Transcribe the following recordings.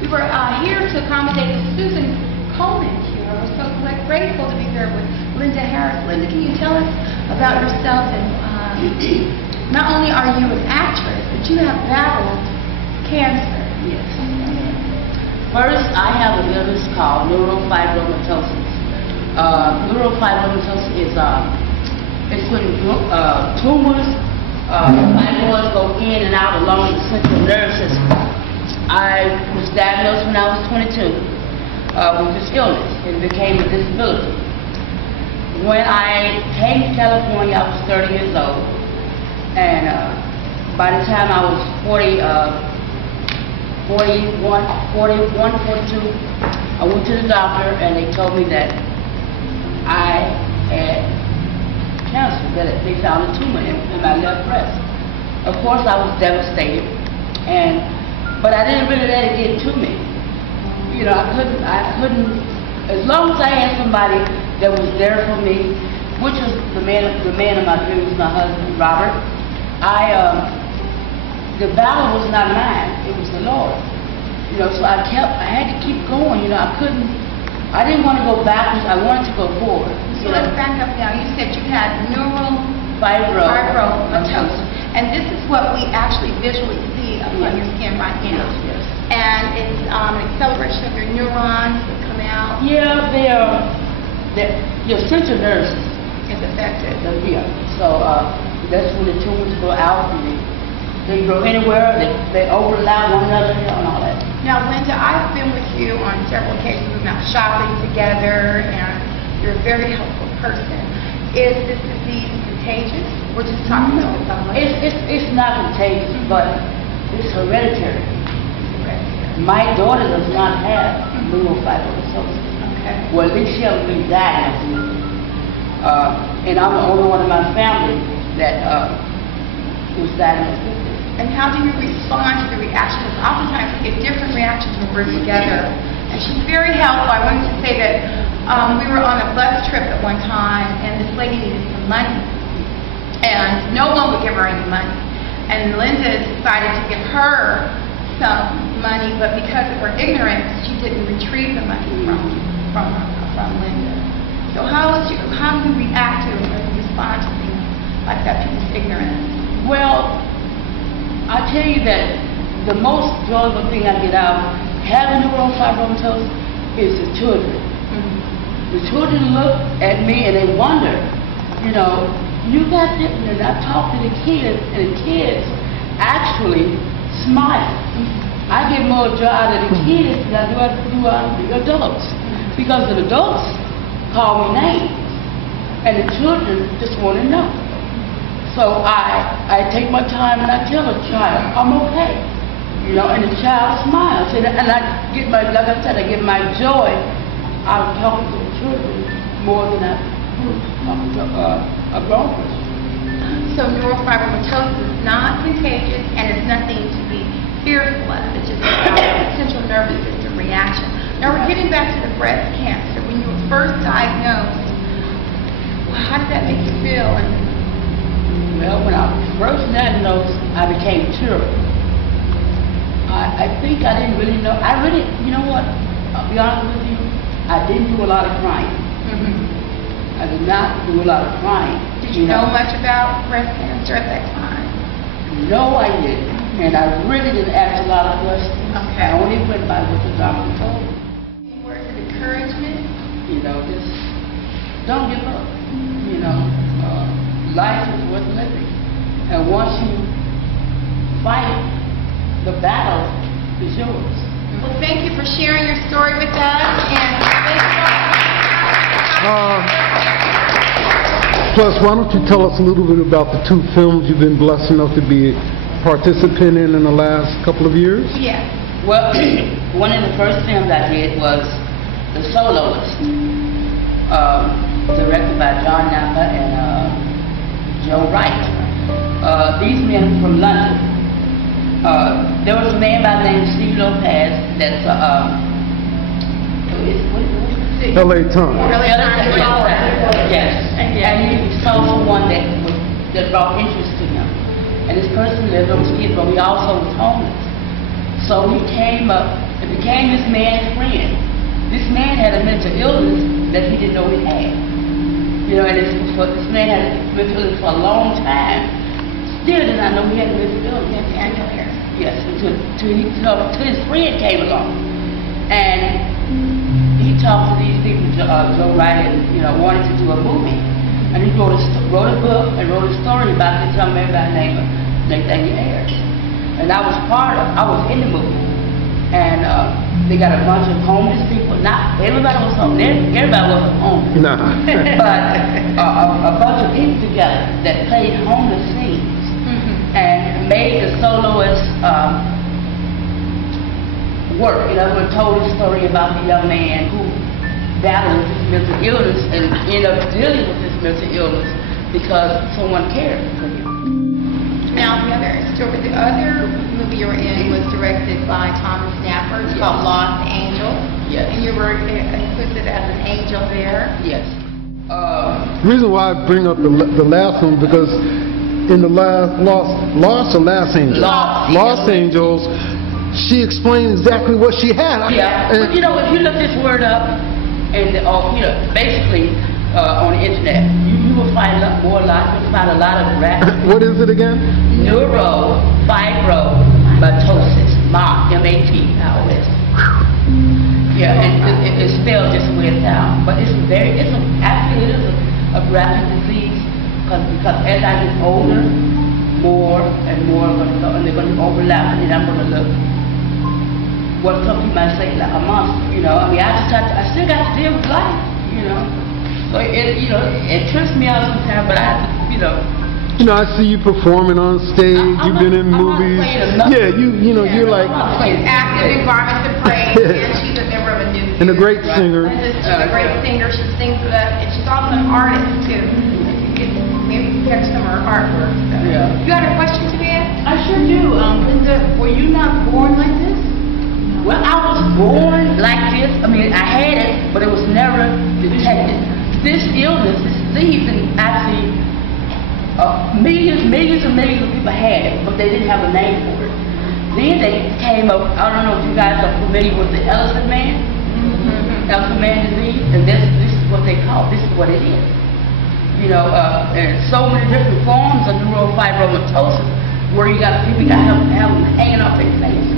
We were here to accommodate Susan Coleman here. We're so grateful to be here with Linda Harris. Linda, can you tell us about yourself? And not only are you an actress, but you have battled cancer. Yes. First, I have a illness called neurofibromatosis. Neurofibromatosis is it's when tumors, fibroids go in and out along the central nervous system. I was diagnosed when I was 22 with this illness. It became a disability. When I came to California, I was 30 years old, and by the time I was 42, I went to the doctor and they told me that I had cancer, that they found a tumor in my left breast. Of course, I was devastated, but I didn't really let it get to me. You know, I couldn't, as long as I had somebody that was there for me, which was the man of my dreams, my husband, Robert. The battle was not mine, it was the Lord. You know, so I had to keep going. You know, I didn't want to go backwards, I wanted to go forward. So let's back up now. You said you had neurofibromatosis. And this is what we actually visually see on your skin right now. Yes. And it's an acceleration of your neurons that come out. Yeah, your central nervous is affected. Yeah. So that's when the tumors go out and they grow anywhere, they overlap one another and all that. Now, Linda, I've been with you on several occasions. We've been out shopping together, and you're a very helpful person. Is this disease contagious? We're just talking about somebody. It's not contagious, but it's hereditary. My daughter does not have neurofibromatosis. Okay. Well, at least she hasn't been diagnosed with it. And I'm the only one in my family that was diagnosed with it. And how do you respond to the reactions? Oftentimes we get different reactions when we're together. And she's very helpful. I wanted to say that we were on a bus trip at one time, and this lady needed some money. And no one would give her any money. And Linda decided to give her some money, but because of her ignorance, she didn't retrieve the money from Linda. So how do you react to or respond to things like that, people's ignorance? Well, I tell you that the most joyful thing I get out having neurofibromatosis is the children. Mm-hmm. The children look at me and they wonder, you know, you got this, and I talk to the kids, and the kids actually smile. Mm-hmm. I get more joy out of the kids than I do out of the adults, because the adults call me names, and the children just want to know. So I take my time and I tell a child, I'm okay. You know, and the child smiles. And I get my, like I said, I get my joy out of talking to the children more than I do talking to a grown person. So neurofibromatosis is not contagious and it's nothing to be fearful of. It's just a central nervous system reaction. Now we're getting back to the breast cancer. When you were first diagnosed, how did that make you feel? Well, when I was first diagnosed, I became tearful. I think I didn't really know. You know what? I'll be honest with you, I didn't do a lot of crying. Mm-hmm. I did not do a lot of crying. Did you know much about breast cancer at that time? No, I didn't. And I really didn't ask a lot of questions. Okay. I only went by what the doctor told me. Any words of encouragement? You know, just don't give up. You know. Life is worth living, and once you fight, the battle is yours. Well, thank you for sharing your story with us, and plus, why don't you tell us a little bit about the two films you've been blessed enough to be a participant in the last couple of years? Yes. Well, one of the first films I did was The Soloist, directed by John Napa and Joe Wright. These men from London. There was a man by the name of Steve Lopez that's L.A. Times. Yes. And he saw someone that brought interest to him. And this person lived on Skid Row. He also was homeless. So he came up and became this man's friend. This man had a mental illness that he didn't know he had. You know, and this man had a mental illness for a long time. Still did not know he had a mental illness. Yes, I know here. Yes, until his friend came along. And he talked to these people, Joe Wright, and, you know, wanted to do a movie. And he wrote a book and wrote a story about this young man by the name of Nathaniel Ayers. And I was in the movie. And they got a bunch of homeless people. Not everybody was homeless. Everybody wasn't homeless. Nah. But a bunch of people together that played homeless scenes and made the Soloist work. You know, we told a story about the young man who battled with his mental illness and ended up dealing with his mental illness because someone cared for him. Now, the other movie you were in was directed by Thomas Snapper. It's called Lost Angel. Yes. And you were included as an angel there. Yes. The reason why I bring up the last one, because in the Lost Angels, she explained exactly what she had. Yeah. But you know, if you look this word up, and you know, basically on the internet, you will find you'll find a lot of graphic. What is it again? Neurofibromatosis, M-A-T-O-S. Yeah, and it's spelled just the way it sounds, but actually it is a graphic disease because as I get older, more and more are going to go, and they're going to overlap, and I'm going to look what some people might say like a monster. You know, I mean, I still got to deal with life. You know, so it trips me out sometimes, but I have to, you know. You know, I see you performing on stage. You've been in movies. Yeah, you're like. She's active in Garments of Praise, and she's a member of a new. And a great singer. She's a great singer. She sings with us, and she's also an artist too. Maybe catch some of her artwork. So. Yeah. You got a question to me? I sure do. Linda, were you not born like this? Well, I was born like this. I mean, I had it, but it was never detected. This illness, this disease, and actually. Millions and millions of people had it, but they didn't have a name for it. Then they came up, I don't know if you guys are familiar with the elephant man, elephant man disease, and this is what they call it, this is what it is. You know, and so many different forms of neurofibromatosis where you got people have them hanging off their face.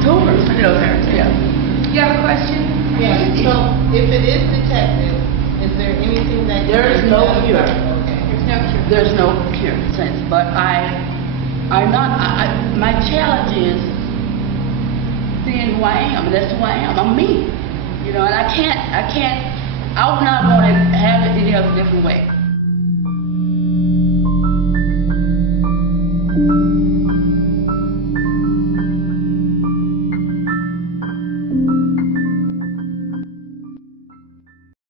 Tumors, yeah. You have a question? Yeah. So if it is detected, is there anything that there is no cure? Okay. There's no cure. There's no cure since, but my challenge is being who I am, and that's who I am. I'm me, you know, and I would not want to have it any other different way.